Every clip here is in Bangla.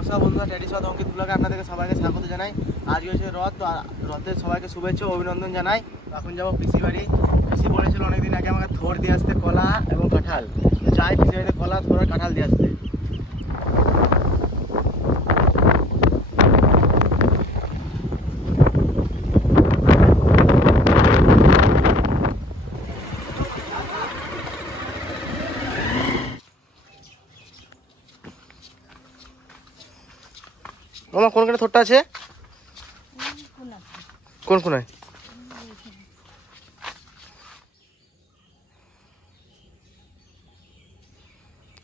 নমস্কার বন্ধুরা, ট্র্যাডিশনাল অঙ্কিত ব্লগে আপনাদেরকে সবাইকে স্বাগত জানাই। আজ হচ্ছে রথ, তো রথের সবাইকে শুভেচ্ছা ও অভিনন্দন জানাই। এখন যাবো পিসি বাড়ি। পিসি বলেছিল অনেকদিন আগে আমাকে থোড় দিয়ে আসতে, কলা এবং কাঁঠাল। যাই পিসি বাড়িতে কলা, থোড় আর কাঁঠাল দিয়ে আসতে। আমার কোন থোড়টা আছে? কোন কোনায়?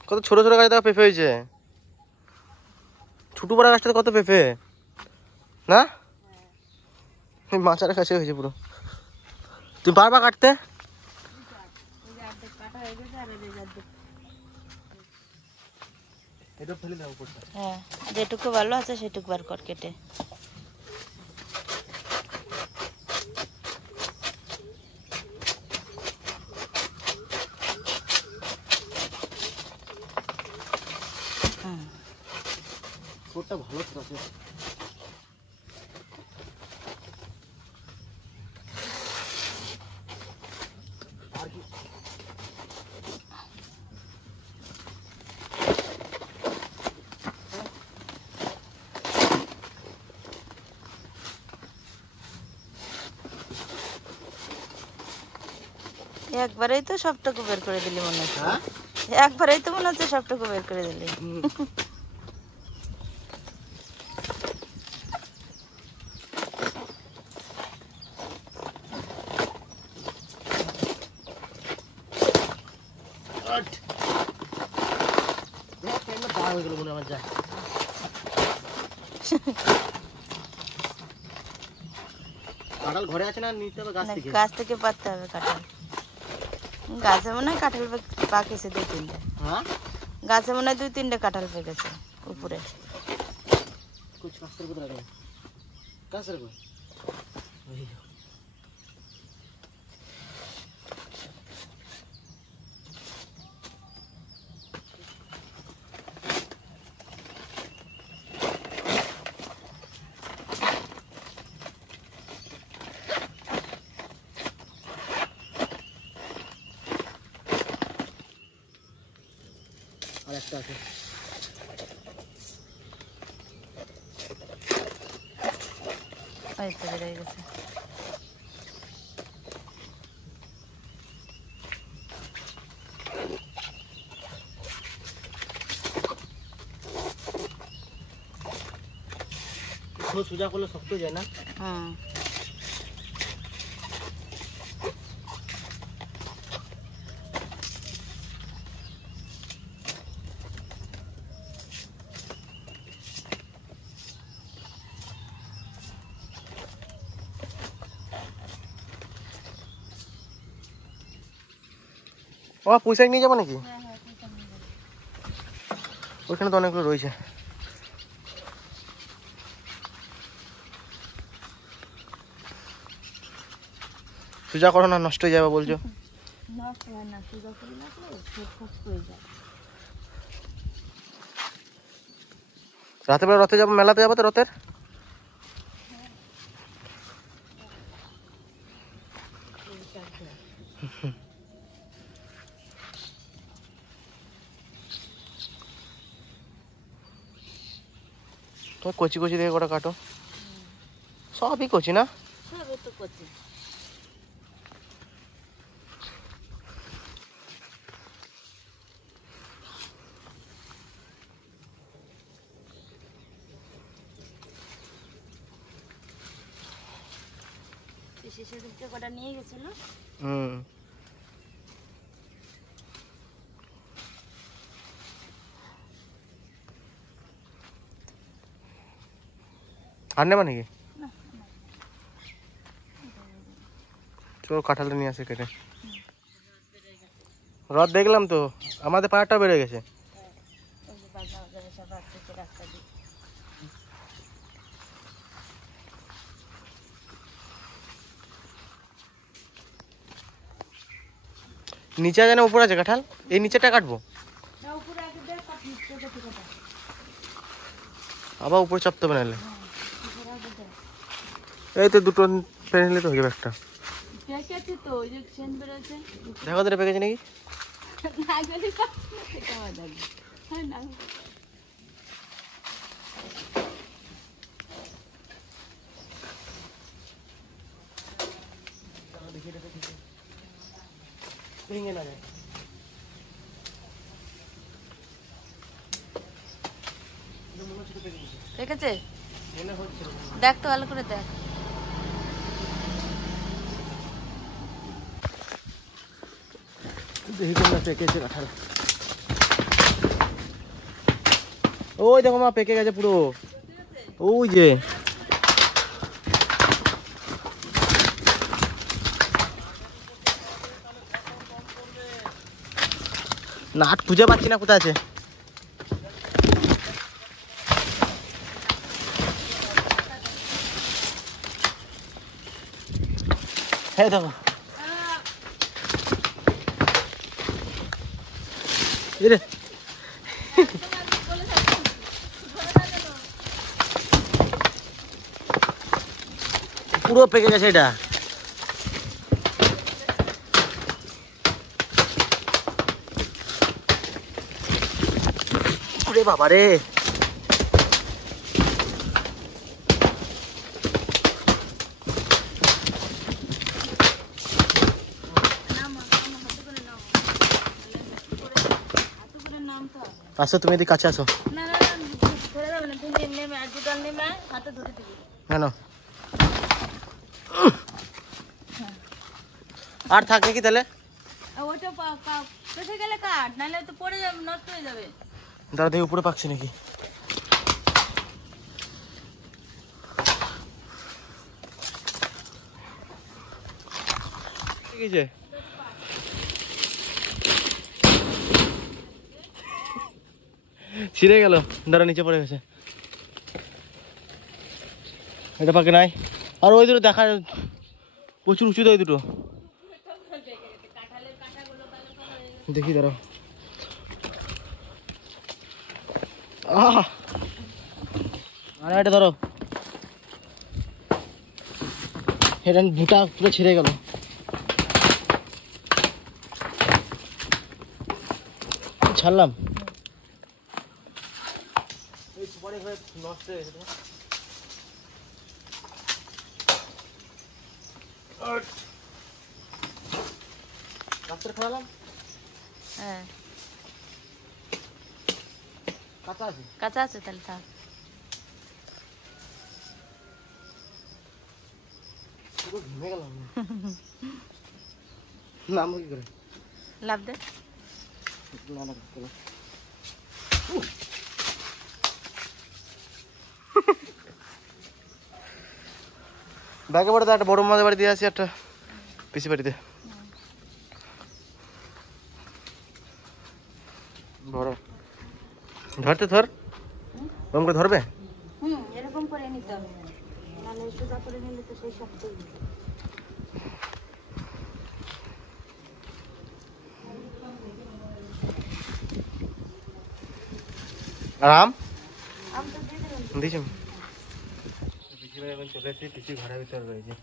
কত ছোট ছোট গাছ, পেঁপে হয়েছে। ছোট বড় গাছটাতে কত পেঁপে না, মাচার কাছে হয়েছে পুরো। তুমি পারবা কাটতে? হ্যাঁ, যেটুকু ভালো আছে সেটুকু বার কর কেটে। ভালো আছে। একবারেই তো সবটুকু বের করে দিলি মনে হচ্ছে। একবারেই তো মনে হচ্ছে সবটুকু বের করে দিলি। কাঁঠাল ঘরে আছে না, নিতে হবে গাছ থেকে? গাছ থেকে পাততে হবে কাঁঠাল। গাছে মনে হয় কাঁঠাল পাকেছে 2-3টে। হ্যাঁ, গাছে মনে হয় 2-3টে কাঁঠাল পেকেছে উপরে। আর একটা আছে। এই তো বেরিয়ে গেছে। সোজা করলে শক্ত হয়ে যায় না? হুম। ও পয়সা নিয়ে যাবো নাকি? ওইখানে তো অনেকগুলো রয়েছে। সোজা করো না, নষ্ট হয়ে যাবে বলছো। রাতের বেলা রথে যাবো, মেলাতে যাবো তো রথের। কচি কচি দেখে কটা কাটো, সবই কচি না? সবই তো কচি। সেদিকে কটা নিয়ে গেছিল। আর নেবা নাকি? চলো কাঁঠালটা নিয়ে আসে কেটে। রথ দেখলাম তো, আমাদের পাহাড়টা বেড়ে গেছে। নিচে আছে না উপরে আছে কাঁঠাল? এই নিচেটা কাটবো। আবার উপরে চাপতে হবে নাহলে। এই তো দুটো পেরে নিলে তো হয়ে যাবে একটা। পেকেছে তো ওই যে চেন বেরোচ্ছে। দেখো তো পেকেছে নাকি? না গেলে পাচ্ছি না থেকে আবার যাবে। হ্যাঁ না। ভেঙে না যায়। পেকেছে? মনে হচ্ছে দেখ তো ভালো করে দেখ। দেখি কোনটা পেকেছে কাঁঠাল। ওই দেখো মা পেকে গেছে পুরো। ওই যে নাট খুঁজে পাচ্ছি না কোথায় আছে। হ্যাঁ দেখো এরে পুরো পেকে গেছে এটা। ওরে বাবা রে, আসো তুমি এদিকে কাছে আসো। না না না ধরে যাবে না, তুমি নেমে আর দুটো নেমে হাতে ধরে দিবি। কেন আর থাক নাকি তাহলে? ওটা পেছে গেলে কাট, নাহলে তো পড়ে যাবে, নষ্ট হয়ে যাবে। দাঁড়া দেখি উপরে পাচ্ছি নাকি। ঠিক আছে ছিঁড়ে গেল, দাঁড়া নিচে পড়ে গেছে। এটা পাকে নাই। আর ওই দুটো দেখা প্রচুর উঁচু, ওই দুটো দেখি দাঁড়াও। আরে এটা ধরো, এটা বুটা পুরো ছিঁড়ে গেল। ছাড়লাম এই সুপারি হয়ে নষ্ট হয়ে গেছে। রাস্তায় খাওয়ালাম। হ্যাঁ কাঁচা আছে, কাঁচা আছে তাহলে থাক। পুরো ঘেমে গেলাম। নামবো কি করে? লাভ দে। না না চলো। ব্যাগে পড়ে একটা বড় মাদের বাড়ি দিয়ে আসি, একটা পিসি বাড়িতে বড় ধরতে ধর ওরকম করে ধরবে। এরকম করে নিতে হবে, নাহলে সোজা করে নিলে তো সেই শক্তই। আর আম আম তো দিয়ে দিলাম। দিয়েছি পিসি বাড়ি এখন চলে এসেছি, পিসি ঘরের ভিতরে রয়েছে।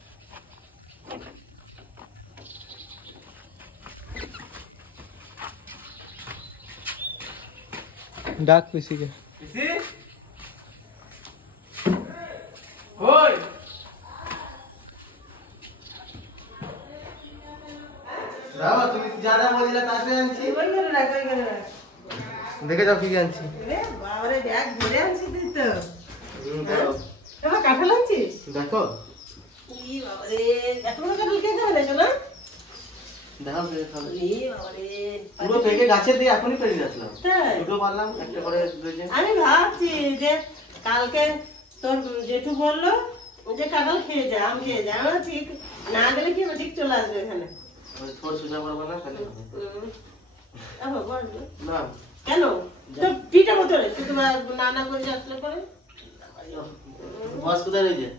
ডাক পিসিকে। পিসি ওই দাও, তুমি যা যা বলিলা তাতে আনছি। ওই গেলে রাখ, ওই গেলে রাখ। দেখে যাও কি কি আনছি। রে বাবারে, ব্যাগ ভরে আনছিস তুই তো। দাও, এবার কাঁঠাল আনছিস? দেখো ই বাবারে, এত বড় কাঁঠাল কে খাবে না শোনা? দেখো পেকে খাবে। ই বাবারে, পুরো পেকে গাছে দিয়ে এখনই পেরে নিয়ে আসলাম। তাই? দুটো পারলাম, একটা করে রয়েছে। আমি ভাবছি যে কালকে তোর জেঠু বললো যে কাঁঠাল খেয়ে যায়, আম খেয়ে যায়। আমার ঠিক না গেলে কি হবে, ঠিক চলে আসবে এখানে। ওই থোড় সোজা করবো না তাহলে হবে। বলবো না কেন তোর পিঠে মতো রে, তুই তোমার নানা করে আসলে পরে বাস কোথায় রয়েছে?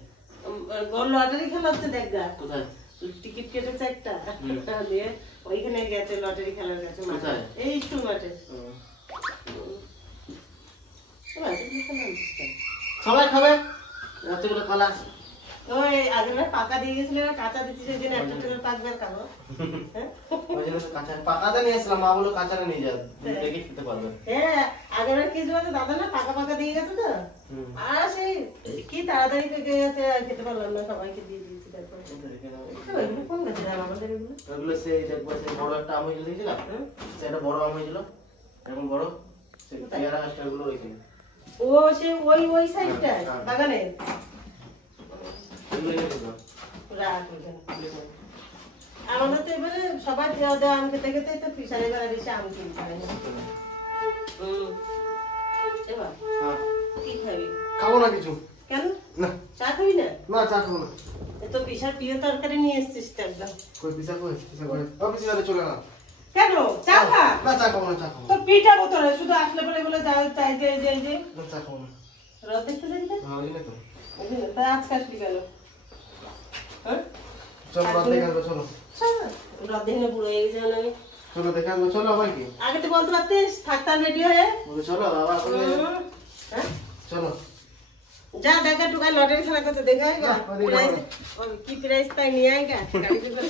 ওর লটারি খেলা হচ্ছে, দেখ গা কোথায়? টিকিট কেটেছে একটা, দিয়ে ওইখানে গেছে লটারি খেলার গেছে মাঠে। কোথায়? এই স্কুল মাঠে। হুম। মাঠে কি খেলা হচ্ছে? সবাই খাবে এতগুলো কলা। ওই আগের পাকা দিয়ে গেছিল, কাঁচা দিচ্ছি সেই জন্য একটা করে পাকবে আর খাবো। হ্যাঁ? ওই জন্য তো কাঁচা পাকাটা নিয়ে এসলাম, মা বললো কাঁচাটা নিয়ে যা, দেখে খেতে পারবে। হ্যাঁ, আগের কিছু আছে দাদা না পাকা পাকা দিয়ে গেছে তো। আর সেই কি তাড়াতাড়ি পেকে গেছে, খেতে পারলাম না, সবাইকে দিয়ে দিয়েছি। তারপরে ওইগুলো কোন গাছে আমাদের এগুলো? ওগুলো সেই দেখবো সেই বড় একটা আম হয়েছিল দেখছিলাম, সেটা বড় আম হয়েছিল এমন বড়, সেই পেয়ারা গাছটা গুলো ওইখানে। ও সে ওই সাইডটা বাগানে এগুলো নিয়ে যেতে রাখ ওইখানে। আমাদের তো এবারে সবার দেওয়া দেওয়া আম খেতে খেতে তো ফিশারি বেড়া বেশি আম কিনতে হয় না। এবার হ্যাঁ কি খাবি? খাবো না কিছু। কেন? না চা খাবি না? না চা খাবো না। এ তো বিশাল প্রিয় তরকারি নিয়ে এসছিস তো একদম। কই পিসা কই পিসা করে ও পিসা চলে না। কেন চা খা? না চা খাবো না, চা খাবো তো না। পিঠা বোতলে শুধু আসলে পরে বলে যাও চাই যে না চা খাবো না। রদ দেখতে দেখি না? হ্যাঁ ওই জন্য তো। তাই আজকে আসলি কেন? হ্যাঁ? চলো রাত দেখে আসবো, চলো রদ দেখি না পুরো এই যেন আমি চলো দেখে আসবো, চলো আবার কি আগে তো বলতে পারতিস থাকতাম রেডি হয়ে। বলে চলো আবার হ্যাঁ চলো। যা দেখা টুকাই লটারি খেলা করতে দেখা আएगा না, ওদিকে প্রাইস কি প্রাইস পাই নিয়ে आएगा গাড়িতে করে।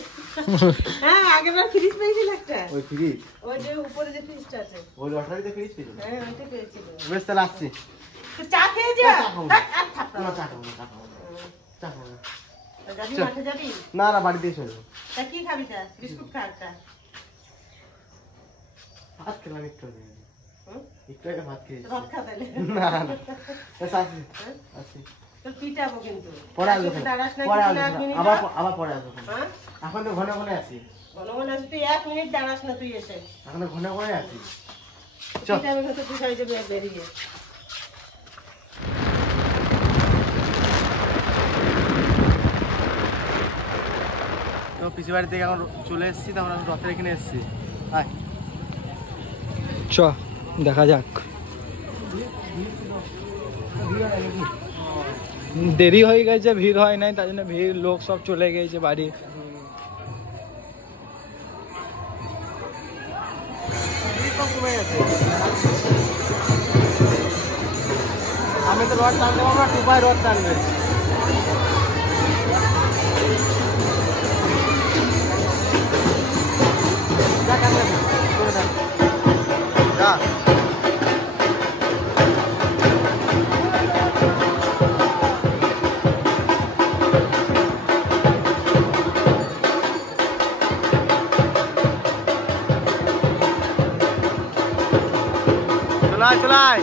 হ্যাঁ আগেরবার ফ্রিজ পেয়েছিল একটা, ওই ফ্রিজ ওই যে উপরে যে ফ্রিজটা আছে। ওই লটারিতে ফ্রিজ পেয়েছো? হ্যাঁ ওইটা পেয়েছিল। বেশ তাহলে আসছি। তো চা খেয়ে যা। চা খাবো না। আর থাকতাম না চা খাবো না, চা খাবো না, চা খাবো না। যাবি মাঠে যাবি? না না বাড়িতে এসে যাবো। তা কি খাবি? তা বিস্কুট খা একটা। ভাত খেলাম একটু আগে। একটু আগে ভাত খেয়েছি। ভাত খা তাহলে। না না বেশ আসছি আসছি। তো পিটাবো কিন্তু। পরে আসবো, দাঁড়াস না পরে কিছু না, আসবো, মিনিট আবার না। আবার পরে আসবো। হ্যাঁ এখন তো ঘন ঘন আছি, ঘন ঘন আসবি, তুই 1 মিনিট দাঁড়াস না তুই এসে। এখন তো ঘন ঘন আছি। চল। পিটাবো কিন্তু তুই সাইডে বেরিয়ে। তো পিসি বাড়ি থেকে এখন চলে এসেছি, তো আমরা রথের এখানে এসেছি। আয় চ দেখা যাক। দেরি হয়ে গেছে, ভিড় হয় নাই, তার জন্য ভিড়, লোক সব চলে গেছে বাড়ি। আমি তো রথ টানতে পারবো না, টুপাই রথ টানবে। যা টানবে, করে টান। যা। চলাই চলাই।